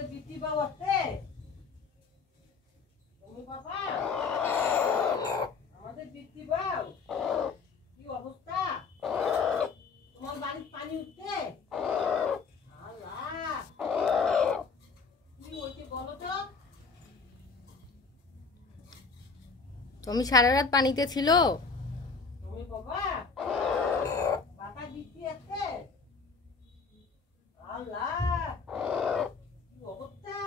আমাদের বৃত্তি বাবু আছে তুমি বাবা আমাদের বৃত্তি বাবু কি অবস্থা তোমার বাড়ির পানি উঠছে আল্লাহ কি হইছে বলো তো তুমি সারা রাত পানিতে ছিল তুমি বাবা পাতা বৃত্তি আছে আল্লাহ কি অবস্থা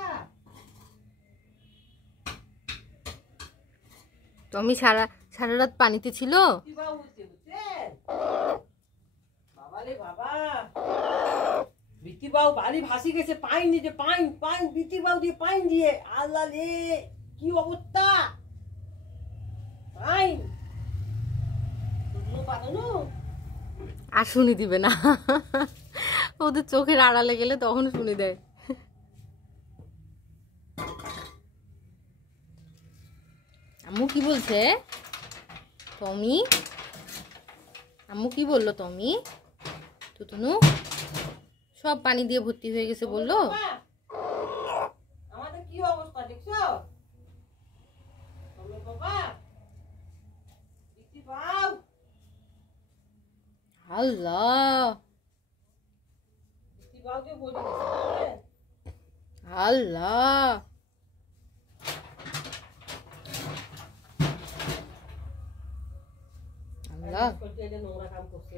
তুমি সারা রাত পানিতে ছিল বৃত্তি বাবু উঠছে বুঝছে বাবা রে বাবা বৃত্তি বাবু বাড়ি ভাসি গেছে পাইন দিতে পাইন বৃত্তি বাবু দিয়ে পাইন দিয়ে আল্লাহ রে কি অবস্থা পাইন পাতানো আর শুনি দিবে না ওদের চোখের আড়ালে গেলে তখন শুনি দেয় আম্মু কি বলছে টমি আম্মু কি বললো টমি টুটুনু সব পানি দিয়ে ভর্তি হয়ে গেছে বললো আমাদের কি অবস্থা দেখছো তুমি বাবা বৃত্তি বাবু আল্লাহ বৃত্তি বাবুকে বলে দিচ্ছে আল্লাহ আল্লাহ নোংরা কাম করছে